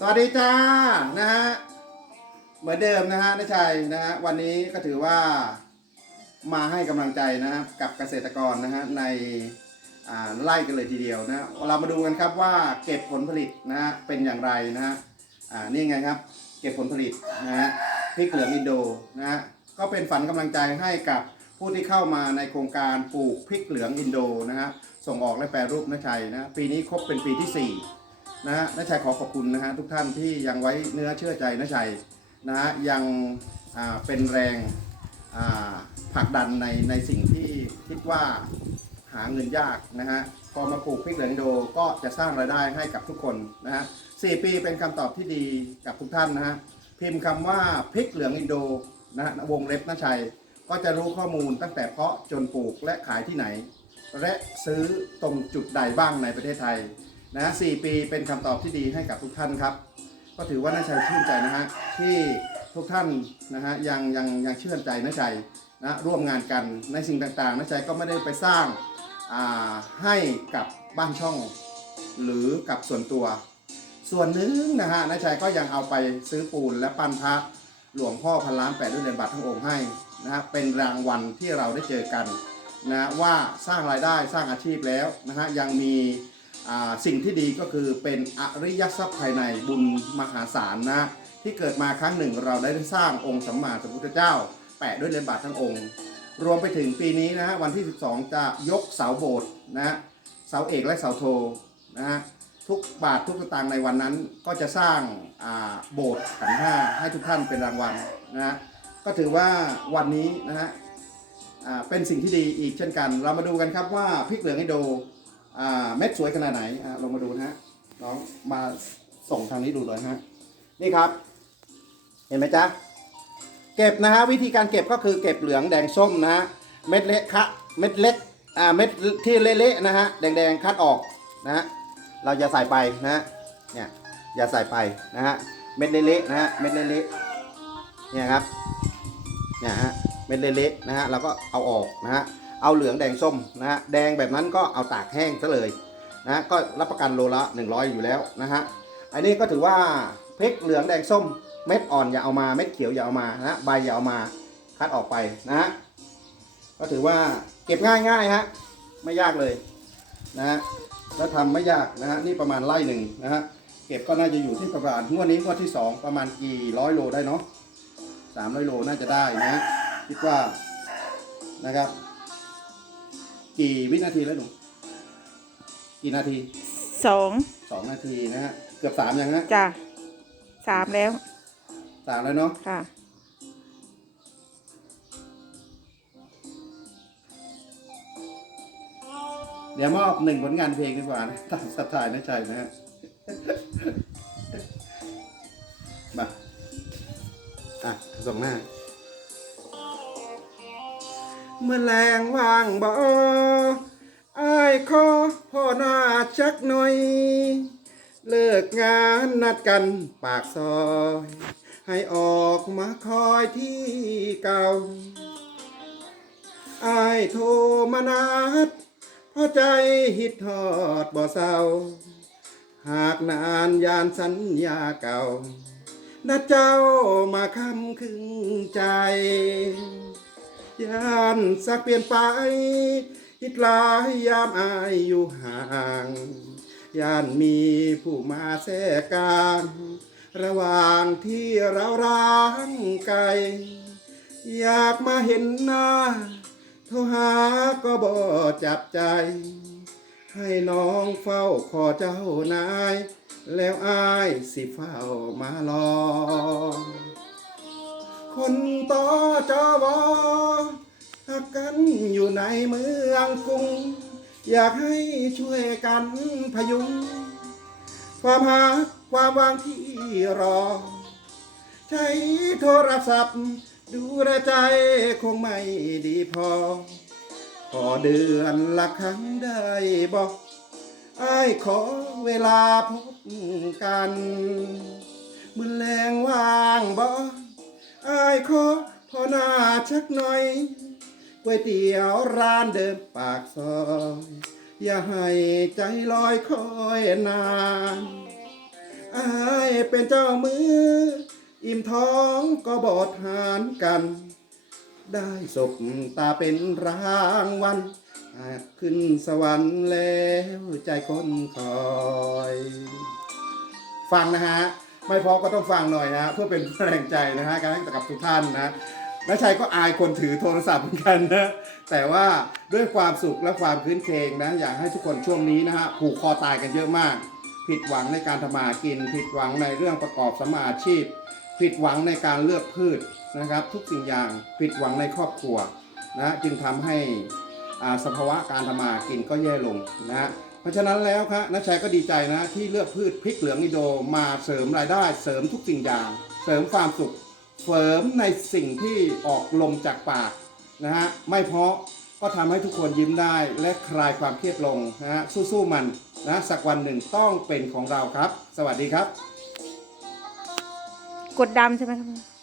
สวัสดีจ้านะฮะเหมือนเดิมนะฮะนายชัยนะฮะวันนี้ก็ถือว่ามาให้กำลังใจนะครับกับเกษตรกรนะฮะในไร่กันเลยทีเดียวนะเรามาดูกันครับว่าเก็บผลผลิตนะฮะเป็นอย่างไรนะฮะนี่ไงครับเก็บผลผลิตนะฮะพริกเหลืองอินโดนะฮะก็เป็นฝันกำลังใจให้กับผู้ที่เข้ามาในโครงการปลูกพริกเหลืองอินโดนะฮะส่งออกและแปรรูปนะชัยนะปีนี้ครบเป็นปีที่สี่ นะฮะน้าชัยขอขอบคุณนะฮะทุกท่านที่ยังไว้เนื้อเชื่อใจน้าชัยนะฮะยังเป็นแรงผลักดันในในสิ่งที่คิดว่าหาเงินยากนะฮะพอมาปลูกพริกเหลืองอินโดก็จะสร้างรายได้ให้กับทุกคนนะฮะสี่ปีเป็นคำตอบที่ดีกับทุกท่านนะฮะพิมพ์คำว่าพริกเหลืองอินโดนะฮะวงเล็บน้าชัยก็จะรู้ข้อมูลตั้งแต่เพาะจนปลูกและขายที่ไหน และซื้อตรงจุดใดบ้างในประเทศไทย นะสี่ปีเป็นคำตอบที่ดีให้กับทุกท่านครับ ก็ถือว่าน่าชัยชื่นใจนะฮะที่ทุกท่านนะฮะยังยังยังเชื่อใจน่าชัยนะร่วมงานกันในสิ่งต่างๆน่าชัยก็ไม่ได้ไปสร้างาให้กับบ้านช่อง หรือกับส่วนตัว ส่วนหนึ่งนะฮะนาชัยก็ยังเอาไปซื้อปูนและปั้นพระหลวงพ่อพันล้านแปดด้วยเหรียญบาททั้งองค์ให้นะฮะเป็นรางวัลที่เราได้เจอกันนะว่าสร้างรายได้สร้างอาชีพแล้วนะฮะยังมี สิ่งที่ดีก็คือเป็นอริยทรัพย์ภายในบุญมหาศาลนะ ที่เกิดมาครั้งหนึ่งเราได้สร้างองค์สัมมาสัมพุทธเจ้า แปะด้วยเหรียญบาททั้งองค์ รวมไปถึงปีนี้นะฮะวันที่ 12 จะยกเสาโบสถ์นะเสาเอกและเสาโทนะฮะทุกบาททุกสตางค์ในวันนั้นก็จะสร้างาโบสถ์ขันห้าให้ทุกท่านเป็นรางวัลนะฮะก็ถือว่าวันนี้นะฮะเป็นสิ่งที่ดีอีกเช่นกัน เรามาดูกันครับว่าพริกเหลืองไอโด อ่าเม็ดสวยขนาดไหนอ่าลงมาดูนะฮะน้องมาส่งทางนี้ดูเลยฮะนี่ครับ เห็นไหมจ๊ะเก็บนะฮะวิธีการเก็บก็คือเก็บเหลืองแดงส้มนะฮะเม็ดเล็กคะเม็ดเล็กอ่าเม็ดที่เละๆนะฮะแดงๆคัดออกนะฮะเราอย่าใส่ไปนะฮะเนี่ยอย่าใส่ไปนะฮะเม็ดเละๆนะฮะเม็ดเละๆเนี่ยครับเนี่ยฮะเม็ดเละๆนะฮะเราก็เอาออกนะฮะ เอาเหลืองแดงส้มนะฮะแดงแบบนั้นก็เอาตากแห้งซะเลยนะก็รับประกันโลละ 100 อยู่แล้วนะฮะอันนี้ก็ถือว่าพริกเหลืองแดงส้มเม็ดอ่อนอย่าเอามาเม็ดเขียวอย่าเอามานะใบอย่าเอามาคัดออกไปนะฮะก็ถือว่าเก็บง่ายๆฮะไม่ยากเลยนะฮะแล้วทำไม่ยากนะฮะนี่ประมาณไร่หนึ่งนะฮะเก็บก็น่าจะอยู่ที่ประมาณงวดนี้งวดที่สองประมาณกี่ร้อยโลได้เนาะสามร้อยโลน่าจะได้นะฮะคิดว่านะครับ กี่วินาทีแล้วหนู กี่นาทีสองสองนาทีนะฮะ เกือบสามยังฮะจ้ะสามแล้วสามแล้วเนาะค่ะ เดี๋ยวมอบหนึ่งผลงานเพลงดีกว่านะตามสไตล์นะชัยนะฮะ มา อะส่งหน้า เมื่อแรงว่างบ่อายขอพ่อหน้าชักหน่อย เลิกงานนัดกันปากซอย ให้ออกมาคอยที่เก่าอายโทรมานัดเพราะใจหิดทอดบ่เศร้า หากนานยานสัญญาเก่านัดเจ้ามาคำครึ่งใจ ยานสักเปลี่ยนไปฮิดลายยามอายอยู่ห่างยานมีผู้มาแทรกกลางระหว่างที่เราร้างไกล อยากมาเห็นหน้าโทรหาก็บ่จับใจ ให้น้องเฝ้าขอเจ้านาย แล้วอายสิเฝ้ามารอ คนต่อจอวอหักกันอยู่ในเมืองกรุง อยากให้ช่วยกันพยุง ความหาความวางที่รอ ใช้โทรศัพท์ ดูแลใจคงไม่ดีพอพอเดือนละครั้งได้บอกไอ้ขอเวลาพบกันมือแรงว่างบอ้ อายขอพอหน้าชักหน่อยก๋วยเตี๋ยวร้านเดิมปากซอย อย่าให้ใจลอยคอยนานอายเป็นเจ้ามือ อิ่มท้องก็บอดหารกัน ได้ศพตาเป็นรางวัลขึ้นสวรรค์แล้วใจคนคอย ฟังนะฮะ ไม่พอก็ต้องฟังหน่อยนะเพื่อเป็นแรงใจนะฮะการให้กับทุกท่านนะน้าชัยก็อายคนถือโทรศัพท์เหมือนกันนะแต่ว่าด้วยความสุขและความคืนเคงนะอยากให้ทุกคนช่วงนี้นะฮะผูกคอตายกันเยอะมาก ผิดหวังในการทำมาหากิน ผิดหวังในเรื่องประกอบสมาอาชีพ ผิดหวังในการเลือกพืชนะครับ ทุกสิ่งอย่างผิดหวังในครอบครัวนะจึงทำให้อ่าสภาวะการทำมาหากินก็แย่ลงนะฮะ ราะฉะนั้นแล้วครับนัชชัยก็ดีใจนะที่เลือกพืชพริกเหลืองอิโดมาเสริมรายได้ เสริมทุกสิ่งอย่าง เสริมความสุข เสริมในสิ่งที่ออกลมจากปากนะฮะไม่เพาะก็ทำให้ทุกคนยิ้มได้และคลายความเครียดลงนะฮะสู้ๆมันนะสักวันหนึ่งต้องเป็นของเราครับ สวัสดีครับ กดดำใช่ไหมครับ